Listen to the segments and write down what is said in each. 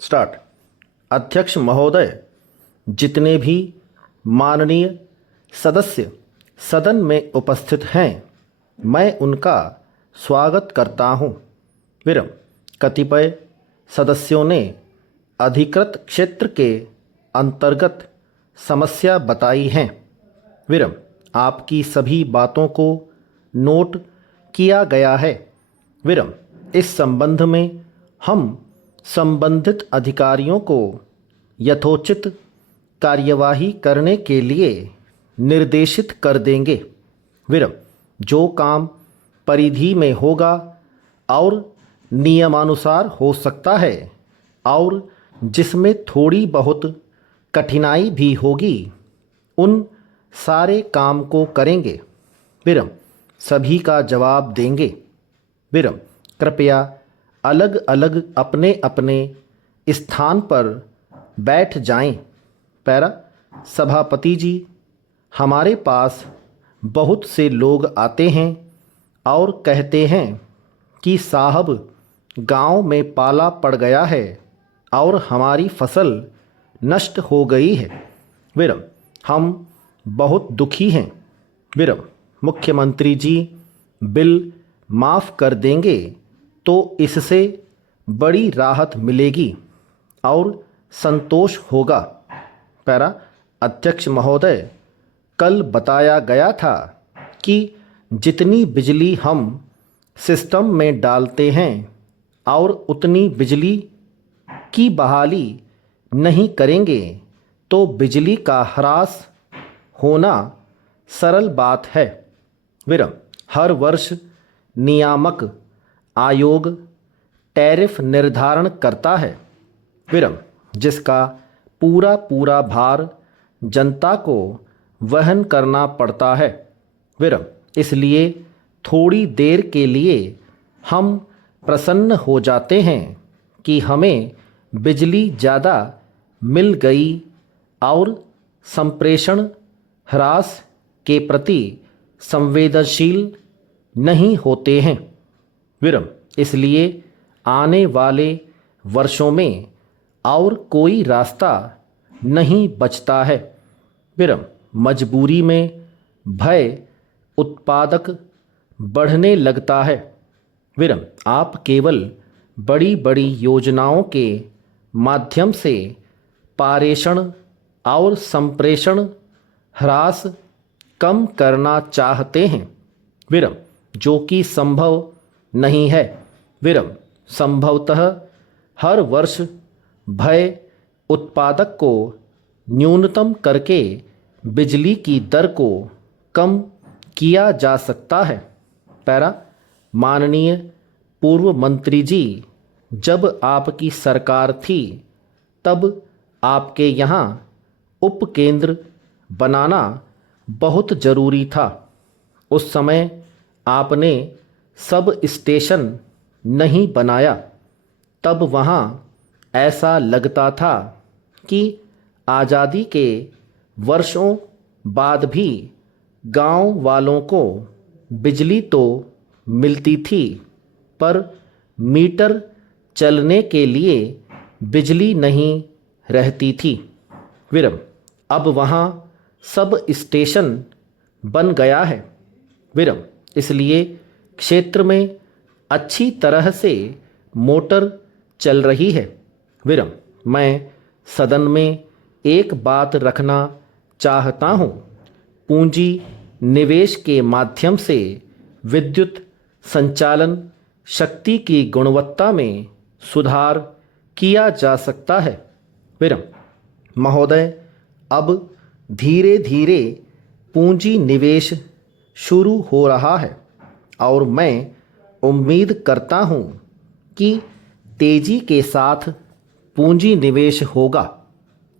Start. अध्यक्ष महोदय, जितने भी माननीय सदस्य सदन में उपस्थित हैं, मैं उनका स्वागत करता हूं। विरम। कतिपय सदस्यों ने अधिकृत क्षेत्र के अंतर्गत समस्या बताई हैं। विरम। आपकी सभी बातों को नोट किया गया है। विरम। इस संबंध में हम संबंधित अधिकारियों को यथोचित कार्यवाही करने के लिए निर्देशित कर देंगे। विरम। जो काम परिधि में होगा और नियमानुसार हो सकता है और जिसमें थोड़ी बहुत कठिनाई भी होगी, उन सारे काम को करेंगे। विरम। सभी का जवाब देंगे। विरम। कृपया अलग अलग अपने अपने स्थान पर बैठ जाएं। पैरा। सभापति जी, हमारे पास बहुत से लोग आते हैं और कहते हैं कि साहब, गांव में पाला पड़ गया है और हमारी फसल नष्ट हो गई है। विरम। हम बहुत दुखी हैं। विरम। मुख्यमंत्री जी बिल माफ़ कर देंगे तो इससे बड़ी राहत मिलेगी और संतोष होगा। पैरा। अध्यक्ष महोदय, कल बताया गया था कि जितनी बिजली हम सिस्टम में डालते हैं और उतनी बिजली की बहाली नहीं करेंगे तो बिजली का ह्रास होना सरल बात है। विरम। हर वर्ष नियामक आयोग टैरिफ निर्धारण करता है। विरम। जिसका पूरा पूरा भार जनता को वहन करना पड़ता है। विरम। इसलिए थोड़ी देर के लिए हम प्रसन्न हो जाते हैं कि हमें बिजली ज़्यादा मिल गई और संप्रेषण ह्रास के प्रति संवेदनशील नहीं होते हैं। विरम। इसलिए आने वाले वर्षों में और कोई रास्ता नहीं बचता है। विरम। मजबूरी में भय उत्पादक बढ़ने लगता है। विरम। आप केवल बड़ी बड़ी योजनाओं के माध्यम से पारेषण और संप्रेषण ह्रास कम करना चाहते हैं। विरम। जो कि संभव नहीं है। विरम। संभवतः हर वर्ष भय उत्पादक को न्यूनतम करके बिजली की दर को कम किया जा सकता है। पैरा। माननीय पूर्व मंत्री जी, जब आपकी सरकार थी तब आपके यहाँ उपकेंद्र बनाना बहुत ज़रूरी था। उस समय आपने सब स्टेशन नहीं बनाया। तब वहाँ ऐसा लगता था कि आज़ादी के वर्षों बाद भी गांव वालों को बिजली तो मिलती थी, पर मीटर चलने के लिए बिजली नहीं रहती थी। विरम। अब वहाँ सब स्टेशन बन गया है। विरम। इसलिए क्षेत्र में अच्छी तरह से मोटर चल रही है। विरम। मैं सदन में एक बात रखना चाहता हूँ। पूंजी निवेश के माध्यम से विद्युत संचालन शक्ति की गुणवत्ता में सुधार किया जा सकता है। विरम। महोदय, अब धीरे धीरे पूंजी निवेश शुरू हो रहा है और मैं उम्मीद करता हूँ कि तेजी के साथ पूंजी निवेश होगा।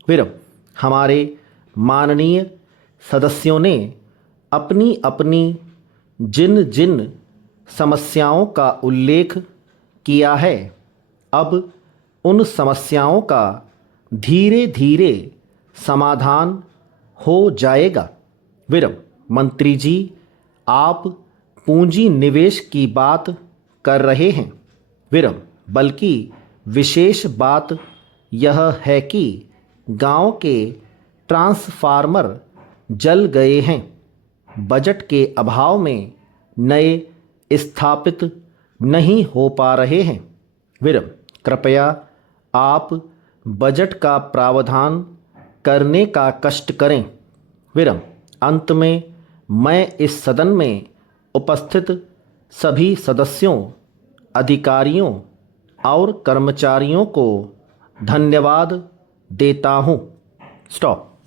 विरम। हमारे माननीय सदस्यों ने अपनी अपनी जिन जिन समस्याओं का उल्लेख किया है, अब उन समस्याओं का धीरे धीरे समाधान हो जाएगा। विरम। मंत्री जी, आप पूंजी निवेश की बात कर रहे हैं। विरम। बल्कि विशेष बात यह है कि गांव के ट्रांसफार्मर जल गए हैं। बजट के अभाव में नए स्थापित नहीं हो पा रहे हैं। विरम, कृपया आप बजट का प्रावधान करने का कष्ट करें। विरम, अंत में मैं इस सदन में उपस्थित सभी सदस्यों, अधिकारियों और कर्मचारियों को धन्यवाद देता हूँ। स्टॉप।